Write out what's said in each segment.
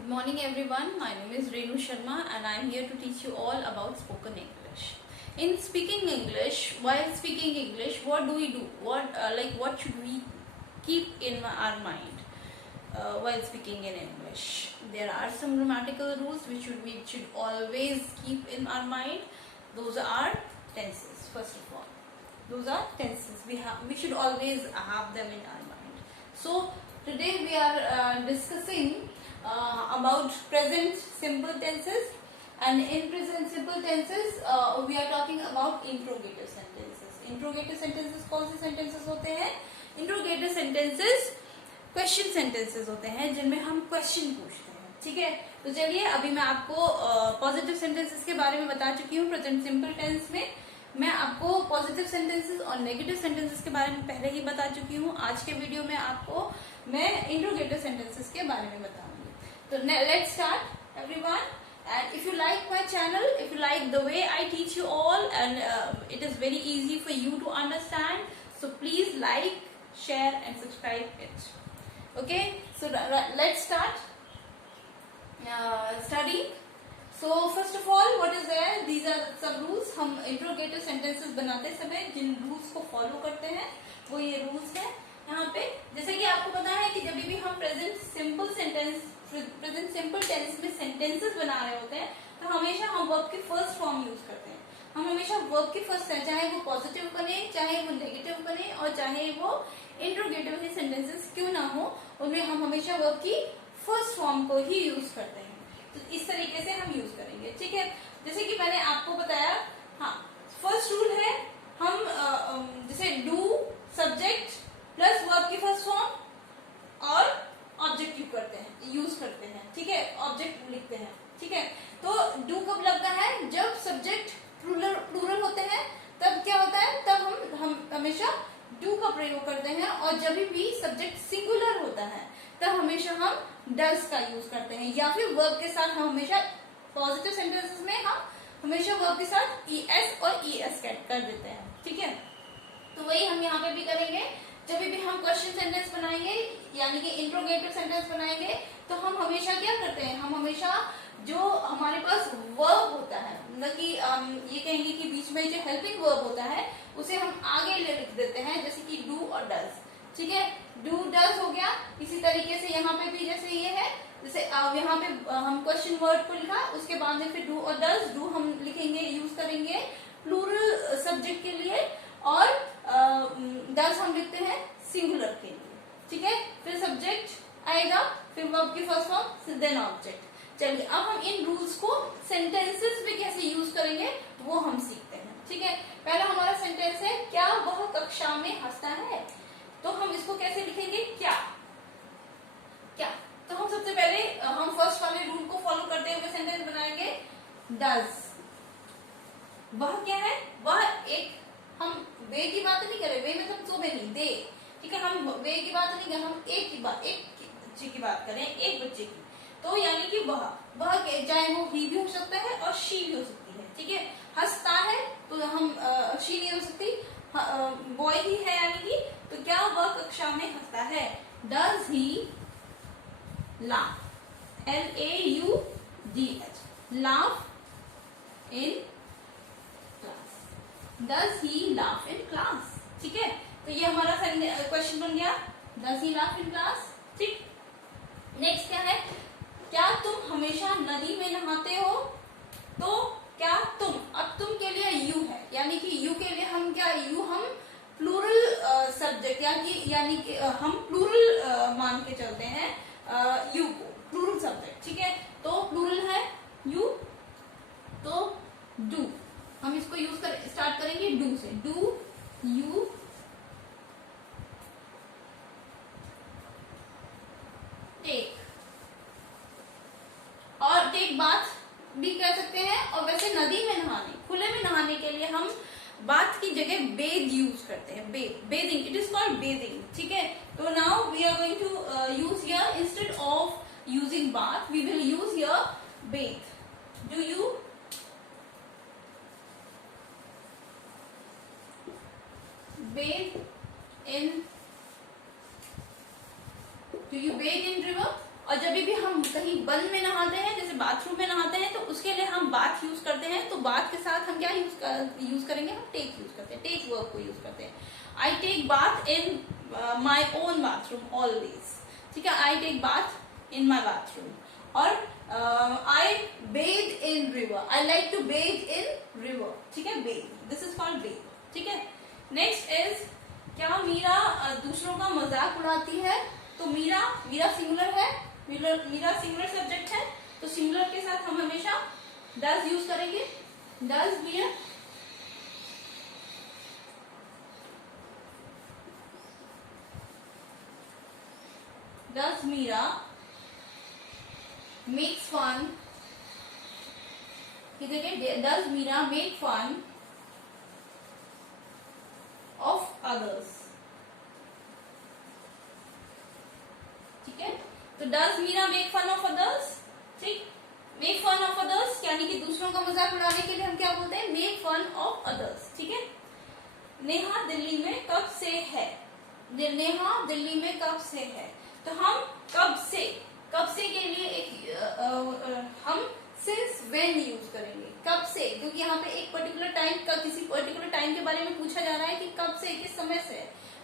Good morning everyone, my name is Renu Sharma and I am here to teach you all about spoken English. In speaking English, while speaking English, what do we do? What should we keep in our mind while speaking in English? There are some grammatical rules which we should always keep in our mind. Those are tenses, first of all. Those are tenses. We should always have them in our mind. So today we are discussing about present simple tenses, and in present simple tenses we are talking about interrogative sentences. Interrogative sentences कौन से sentences होते हैं? Interrogative sentences question sentences होते हैं जिनमें हम question पूछते हैं. ठीक है, तो चलिए अभी मैं आपको पॉजिटिव सेंटेंसेस के बारे में बता चुकी हूँ. प्रेजेंट सिंपल टेंस में मैं आपको पॉजिटिव सेंटेंसेस और नेगेटिव सेंटेंसेस के बारे में पहले ही बता चुकी हूँ. आज के वीडियो में आपको मैं इंट्रोगेटिव सेंटेंसेस के बारे में बताऊंगी. तो let's start everyone. And if you like my channel, if you like the way I teach you all, and it is very easy for you to understand, so please like, share and subscribe it. Okay, so let's start studying. So first of all, what is there? These are some rules. हम interrogative sentences बनाते समय जिन rules को follow करते हैं वो ये rules है. यहाँ पे जैसे कि आपको पता है कि जब भी हम present simple tense में sentences बना रहे होते हैं तो हमेशा हम verb की first form use करते हैं. हम हमेशा verb की first, चाहे वो positive बने, चाहे वो negative बने और चाहे वो interrogative sentences क्यों ना हो, उनमें हम हमेशा verb की first form को ही use करते हैं. तो इस तरीके से हम यूज करेंगे. ठीक है, जैसे कि मैंने आपको बताया. हाँ, फर्स्ट रूल है हम जैसे डू सब्जेक्ट प्लस वर्ब की फर्स्ट फॉर्म और ऑब्जेक्ट यूज करते हैं. ठीक है, ऑब्जेक्ट लिखते हैं. ठीक है, तो डू कब लगता है? जब सब्जेक्ट प्लूरल होते हैं तब क्या होता है? तब हम हमेशा डू का प्रयोग करते हैं. और जब भी सब्जेक्ट सिंगुलर होता है तब हमेशा हम डज का यूज करते हैं. या फिर वर्ब के साथ हम हमेशा पॉजिटिव सेंटेंसेस में हम हमेशा वर्ब के साथ es और es कर देते हैं. ठीक है, तो वही हम यहाँ पे भी करेंगे. जब भी हम क्वेश्चन सेंटेंस बनाएंगे यानी कि इंट्रोगेटिव सेंटेंस बनाएंगे तो हम हमेशा क्या करते हैं? हम हमेशा जो हमारे पास वर्ब होता है, मतलब कि ये कहेंगे कि बीच में जो हेल्पिंग वर्ब होता है उसे हम आगे लिख देते हैं, जैसे कि डू और डज. ठीक है, डू डज हो गया. इसी तरीके से यहाँ पे भी जैसे ये है, जैसे यहाँ पे हम क्वेश्चन वर्ड को लिखा, उसके बाद में फिर डू और डज. डू हम लिखेंगे, यूज करेंगे प्लूरल सब्जेक्ट के लिए और डज हम लिखते हैं सिंगुलर के लिए. ठीक है, फिर सब्जेक्ट आएगा, फिर वर्ब की फर्स्ट फॉर्म, देन ऑब्जेक्ट. चलिए अब हम इन रूल्स को सेंटेंसेस में कैसे यूज करेंगे वो हम सीखते हैं. ठीक है, पहला हमारा सेंटेंस है, क्या वह कक्षा में हंसता है? तो हम इसको कैसे लिखेंगे? क्या क्या तो हम सबसे पहले हम फर्स्ट वाले रूल को फॉलो करते हुए सेंटेंस बनाएंगे. डज, वह क्या है? वह एक, हम वे की बात नहीं करें, वे मतलब सुबह नहीं, दे. ठीक है, हम वे की बात नहीं करें, हम एक बच्चे की बात करें, एक बच्चे की. तो यानी कि वह चाहे वो ही भी हो सकता है और शी भी हो सकती है. ठीक है, हंसता है तो हम शी नहीं हो सकती, बॉय ही है यानी कि. तो क्या वह कक्षा में हंसता है? Does he laugh, LAUGH, laugh in class. Does he laugh in class. ठीक है, तो ये हमारा क्वेश्चन बन गया, does he laugh in class. ठीक, नेक्स्ट क्या है? क्या तुम हमेशा नदी में नहाते हो? तो क्या तुम, अब तुम के लिए यू है, यानी कि यू के लिए हम क्या, यू हम प्लूरल सब्जेक्ट यानी कि हम प्लूरल मान के चलते हैं यू को, प्लूरल सब्जेक्ट. ठीक है, तो प्लूरल है यू, तो डू हम इसको यूज स्टार्ट करेंगे डू से. डू यू टेक, और टेक बात भी कह सकते हैं. और वैसे नदी में नहाने, खुले में नहाने के लिए हम बात की जगह बेद यूज करते हैं. Bathing, it is called bathing. ठीक है, तो now we are going to use here, instead of using bath we will use here bathe. Do you bathe in river और जब भी हम कहीं बंद में नहाते हैं, जैसे बाथरूम में नहाते हैं, तो उसके लिए हम बाथ यूज करते हैं। तो बाथ के साथ हम क्या यूज करेंगे, हम टेक यूज करते हैं, टेक वर्ब को यूज करते हैं। I take bath in my own bathroom always, ठीक है, I take bath in my bathroom. और I bathe in river, I like to bathe in river, ठीक है, bathe, this is called bathe, ठीक है। नेक्स्ट इज, क्या मीरा दूसरों का मजाक उड़ाती है? तो मीरा सिंगुलर है, मीरा सिंगुलर सब्जेक्ट है, तो सिंगुलर के साथ हम हमेशा डज यूज करेंगे। डज मीरा मेक्स फन, देखिए, does Meera make fun of others, ठीक है। तो does Meera make fun of others, ठीक, मेक फन ऑफ अदर्स यानी कि दूसरों का मजाक उड़ाने के लिए हम क्या बोलते हैं, मेक फन ऑफ अदर्स, ठीक है। नेहा दिल्ली में कब से है? नेहा दिल्ली में कब से है? तो हम कब से के लिए हम सिंस व्हेन यूज करेंगे, कब से, क्योंकि यहाँ पे एक पर्टिकुलर टाइम का, किसी पर्टिकुलर टाइम के बारे में पूछा जा रहा है कि कब से, किस समय से,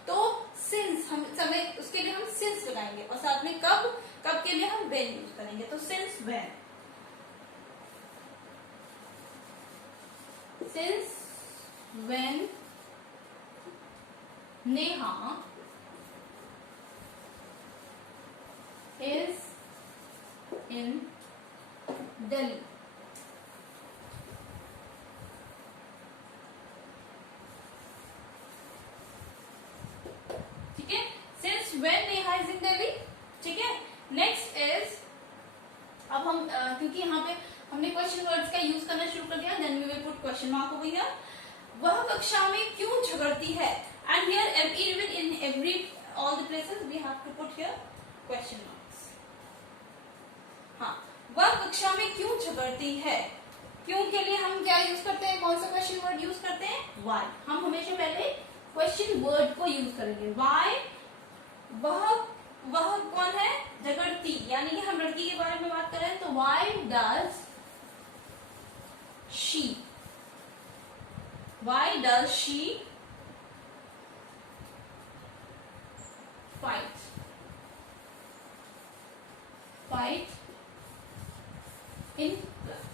तो सिंस, हम समय, उसके लिए हम सिंस लगाएंगे, और साथ में कब के लिए हम व्हेन यूज करेंगे, तो since when, since when Neha is in Delhi, ठीक है, since when Neha is in Delhi, ठीक है। नेक्स्ट इज, अब हम क्योंकि यहाँ पे हमने क्वेश्चन वर्ड्स का यूज करना शुरू कर दिया, then we will put question mark over here. वह कक्षा में क्यों झगड़ती है? And here even in every all the places we have to put here question mark। हाँ, वह कक्षा में क्यों झगड़ती है? क्यों के लिए हम क्या यूज करते हैं, कौन सा क्वेश्चन वर्ड यूज करते हैं, वाई। हम हमेशा पहले क्वेश्चन वर्ड को यूज करेंगे, वाई। वह कौन है, झगड़ती, यानी कि हम लड़की के बारे में बात कर रहे हैं, तो why does she fight in class.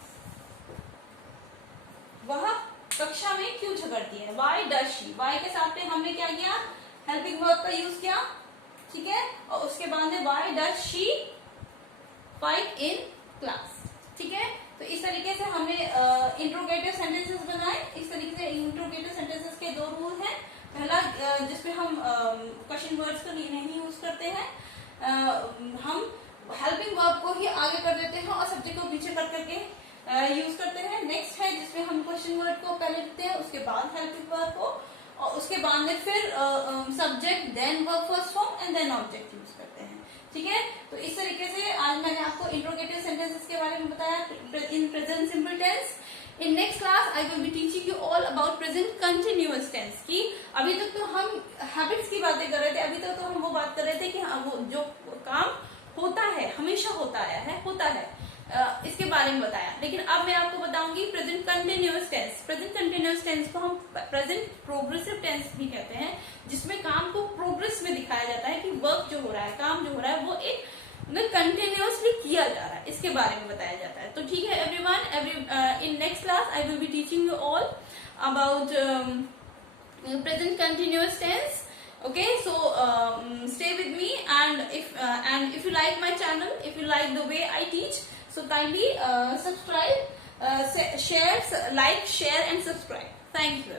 वह कक्षा में क्यों झगड़ती है, वाई डज शी, वाई के साथ में हमने क्या किया, हेल्पिंग वर्ब का यूज किया, ठीक है, और उसके बाद में why does she fight in class, ठीक है। तो इस तरीके से हमने इंट्रोगेटिव सेंटेंसेस बनाए। इस तरीके से इंट्रोगेटिव सेंटेंसेस के दो रूल हैं। पहला, जिसमें हम क्वेश्चन वर्ड्स को नहीं यूज करते हैं, हम हेल्पिंग वर्ब को ही आगे कर देते हैं और सब्जेक्ट को पीछे कर करके यूज करते हैं। नेक्स्ट है जिसमें हम क्वेश्चन वर्ड को पहले लिखते हैं, उसके बाद हेल्पिंग वर्ब को, और उसके बाद में फिर subject, then verb first form and then object use करते हैं, ठीक है। तो इस तरीके से आज मैंने आपको इंट्रोगेटिव सेंटेंसेस के बारे में बताया in present simple tense. In next class I will be teaching you all about present continuous tense की। अभी तक तो हम हैबिट्स की बातें कर रहे थे, अभी तक तो हम वो बात कर रहे थे कि वो जो काम होता है, हमेशा होता है, इसके बारे में बताया। लेकिन अब मैं आपको बताऊंगी present continuous tense. Present continuous tense को हम प्रेजेंट प्रोग्रेसिव टेंस भी कहते हैं, जिसमें काम को प्रोग्रेस में दिखाया जाता है कि वर्क जो हो रहा है, काम जो हो रहा है, वो एक कंटिन्यूअसली किया जा रहा है, इसके बारे में बताया जाता है। तो ठीक है everyone, in next class I will be teaching you all about present continuous tense. Okay, so stay with me, and if you like my channel, if you like the way I teach, so kindly subscribe, share, like, share and subscribe. Thank you.